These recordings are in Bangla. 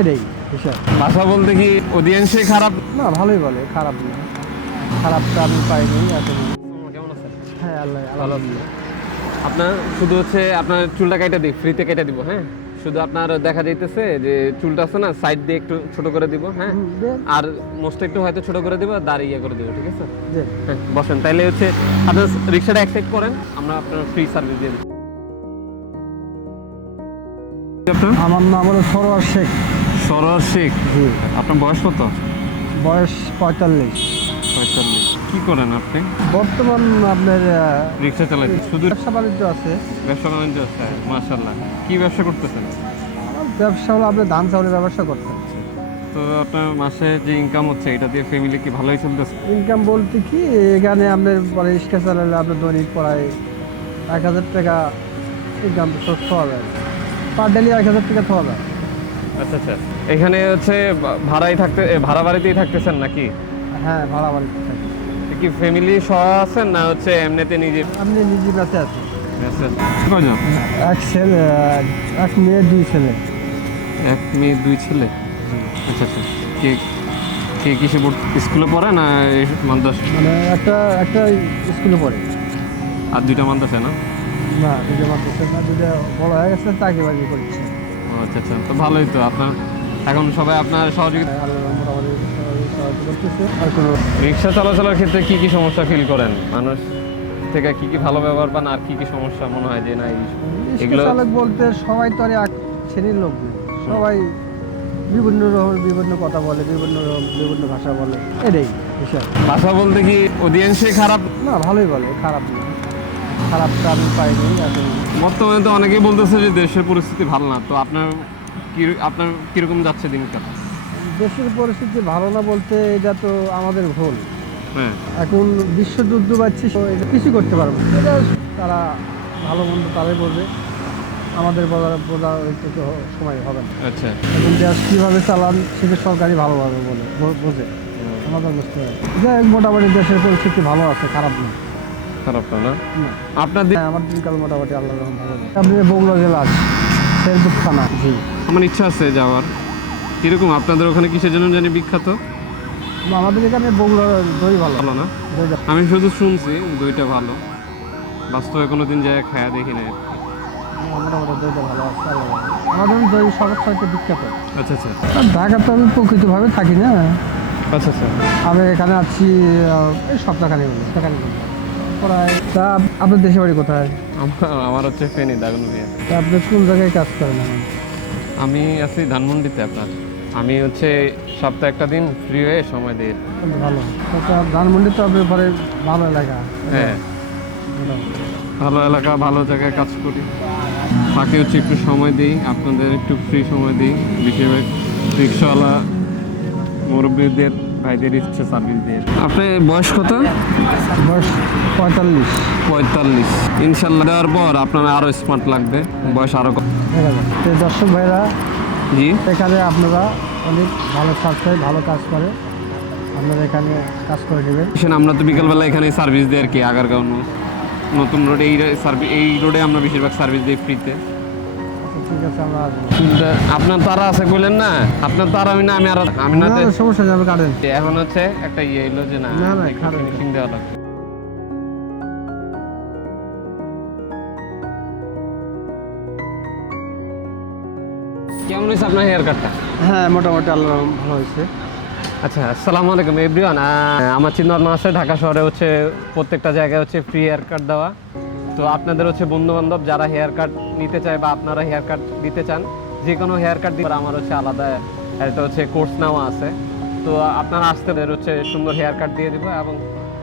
এটাই হিসাব। ভাষা বলতে কি অধিকাংশই খারাপ? না, ভালোই বলে, খারাপ না। খারাপটা আমি পাইনি এখন। কেমন আছেন? হ্যাঁ, আল্লাহ ভালো আছি। আপনার শুধু হচ্ছে আপনার চুলটা কেটে দিই, ফ্রিতে কেটে দিব। হ্যাঁ, শুধু আপনার দেখা যাইতেছে যে চুলটা আছে না, সাইড দিয়ে একটু ছোট করে দিব। হ্যাঁ, আর মোস্ট একটু হয়তো ছোট করে দিব, দাড়ি ইয়ে করে দিব। ঠিক আছে, হ্যাঁ বসেন। তাইলে হচ্ছে আপনার রিক্সাটা এক সাইড করেন, আমরা আপনার ফ্রি সার্ভিস দিয়ে দিই। আমার নাম হলো সরোয়ার শেখ। সরোয়ার শেখ। জি। আপনার বয়স কত? বয়স 45। 45। কি করেন আপনি? বর্তমান আপনার রিক্সা চালাইতে? শুধু ব্যবসা বাণিজ্য আছে। ব্যবসা বাণিজ্য আছে? মাশাআল্লাহ। কি ব্যবসা করতেছেন? আমার ব্যবসা হলো আপনার ধান চাউলের ব্যবসা করতে। তো আপনার মাসে যে ইনকাম হচ্ছে এটা দিয়ে ফ্যামিলি কি ভালোই চলতেছে? ইনকাম বলতে কি, এখানে আপনার পরে রিক্সা চালালে আপনার দৈনিক প্রায় 1000 টাকা ইনকাম সোর্স পাওয়া যায়। পার ডেলি 1000 টাকা পাওয়া যায়। আচ্ছা আচ্ছা। এখানে হচ্ছে ভাড়া বাড়িতেই থাকতেছেন নাকি? হ্যাঁ, ভাড়া বাড়িতে থাকি। কি ফ্যামিলি সহ আছেন না হচ্ছে এমনিতে নিজে? আপনি নিজে বেঁচে আছেন? কয়জন? এক ছেলে, এক মেয়ে, 2 ছেলে। এক মেয়ে 2 ছেলে। আচ্ছা আচ্ছা। কে কে কিসে স্কুলে পড়ে না মাদ্রাসা? মানে একটা স্কুলে পড়ে। আর 2টা মাদ্রাসা না? না, 2টা মাদ্রাসা না, 2টা বড় হয়ে গেছে, চাকরি বাকরি করছে। ও আচ্ছা আচ্ছা, তো ভালোই তো। আপনার এখন সবাই আপনার সহযোগিতা আল্লাহ মোটামুটি সাহায্য করতেছে। আর কোনো রিক্সা চলাচলের ক্ষেত্রে কি কি সমস্যা ফিল করেন? মানুষ থেকে কি কি ভালো ব্যবহার পান আর কি কি সমস্যা মনে হয় যে না এগুলো? চালক বলতে সবাই তো আর এক শ্রেণীর লোক নেই। সবাই বিভিন্ন রকমের বিভিন্ন কথা বলে, বিভিন্ন ভাষা বলে, এটাই হিসাব। ভাষা বলতে কি অধিকাংশই খারাপ? না, ভালোই বলে, খারাপ না। খারাপটা আমি পাইনি এখন। বর্তমানে তো অনেকেই বলতেছে যে দেশের পরিস্থিতি ভালো না। তো আপনার কিরকম যাচ্ছে দিনকাল? দেশের পরিস্থিতি ভালো না বলতে এটা তো আমাদের ভুল। হ্যাঁ, এখন বিশ্বযুদ্ধ বাড়ছে, এটা কিছু করতে পারবো না। এটা তারা ভালো মন্দ তারাই বলবে, আমাদের বোঝা একটু সময় হবে না। আচ্ছা। এখন দেশ কীভাবে চালান সেটা সরকারই ভালোভাবে বোঝে, আমাদের বুঝতে হবে। যাই হোক, মোটামুটি দেশের পরিস্থিতি ভালো আছে, খারাপ না। খারাপ না? না। আপনার হ্যাঁ, আমার দিনকাল মোটামুটি আল্লাহ রহম ভালো যায়। আপনি বগুড়া জেলা আছে, শেরপুর থানা। জি। আমার ইচ্ছা আছে যাওয়ার। কিরকম আপনাদের ওখানে কিসের জন্য জানি বিখ্যাত? আমাদের এখানে বগুড়ার দই ভালো। ভালো না? আমি শুধু শুনছি দইটা ভালো, বাস্তবে কোনোদিন যায় খায়া দেখি না। মোটামুটি দইটা ভালো আছে, আল্লাহ রহমতে। আমাদের দই সবার সাথে বিখ্যাত। আচ্ছা আচ্ছা। আর ঢাকাতে আমি প্রকৃতভাবে থাকি না। আচ্ছা আচ্ছা। আমি এখানে আছি এই সপ্তাহখানেক প্রায়। তা আপনার দেশের বাড়ি কোথায়? আমার হচ্ছে ফেনী, দাগনভূঞা। তা আপনি কোন জায়গায় কাজ করেন এখন? আমি আছি ধানমন্ডিতে। আপনার আমি হচ্ছে সপ্তাহে একটা দিন ফ্রি হয়ে সময় দিই। ভালো। তা ধানমন্ডি তো আপনার পরে ভালো এলাকা। হ্যাঁ, ভালো এলাকা, ভালো জায়গায় কাজ করি। ফাঁকে হচ্ছে একটু সময় দিই, আপনাদের একটু ফ্রি সময় দিই। বেশিরভাগ রিক্সাওয়ালা মুরব্বীদের ভাইদের ইচ্ছে সার্ভিস দিয়ে। আপনার বয়স কত? বয়স 45। 45। ইনশাল্লাহ দেওয়ার পর আপনার আরও স্মার্ট লাগবে, বয়স আরও কম। দেখা যায় তো দর্শক ভাইরা, জি, এখানে আপনারা অনেক ভালো সার্ভিস, ভালো কাজ করে, আপনারা এখানে কাজ করে নেবেন। আমরা তো বিকালবেলা এখানে সার্ভিস দিই আর কি। আগারগাঁও নতুন রোডে এই রোডে আমরা বেশিরভাগ সার্ভিস দিই ফ্রিতে। ঠিক আছে, আমরা আসবো। আপনার তারা আছে বললেন না? আপনার তারা আমি না, আমি না না, সমস্যা নেই, আমি কাটেন। এখন হচ্ছে একটা ইয়ে এলো যে না, না, খারাপ ফিনিশিং দেওয়া লাগবে। কেমন হয়েছে আপনার হেয়ার কাটটা? হ্যাঁ, মোটামুটি আল্লাহ ভালো হয়েছে। আচ্ছা, আসসালামু আলাইকুম এভরিওয়ান। আমার চিন্তা ভাবনা আছে ঢাকা শহরে হচ্ছে প্রত্যেকটা জায়গায় হচ্ছে ফ্রি হেয়ার কাট দেওয়া। তো আপনাদের হচ্ছে বন্ধু বান্ধব যারা হেয়ার কাট নিতে চায় বা আপনারা হেয়ার কাট দিতে চান, যে কোনো হেয়ার কাট দিতে, আমার হচ্ছে আলাদা একটা হচ্ছে কোর্স নেওয়া আছে। তো আপনারা আসতে হচ্ছে সুন্দর হেয়ার কাট দিয়ে দিব, এবং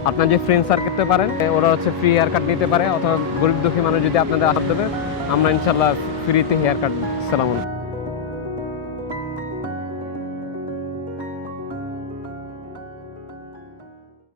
আপনার যে ফ্রেন্ড সার্কেল করতে পারেন, ওরা হচ্ছে ফ্রি হেয়ার কাট নিতে পারে, অথবা গরিব দুঃখী মানুষ যদি আপনাদের আসতে দেবে, আমরা ইনশাল্লাহ ফ্রিতে হেয়ার কাট। আসসালামু আলাইকুম।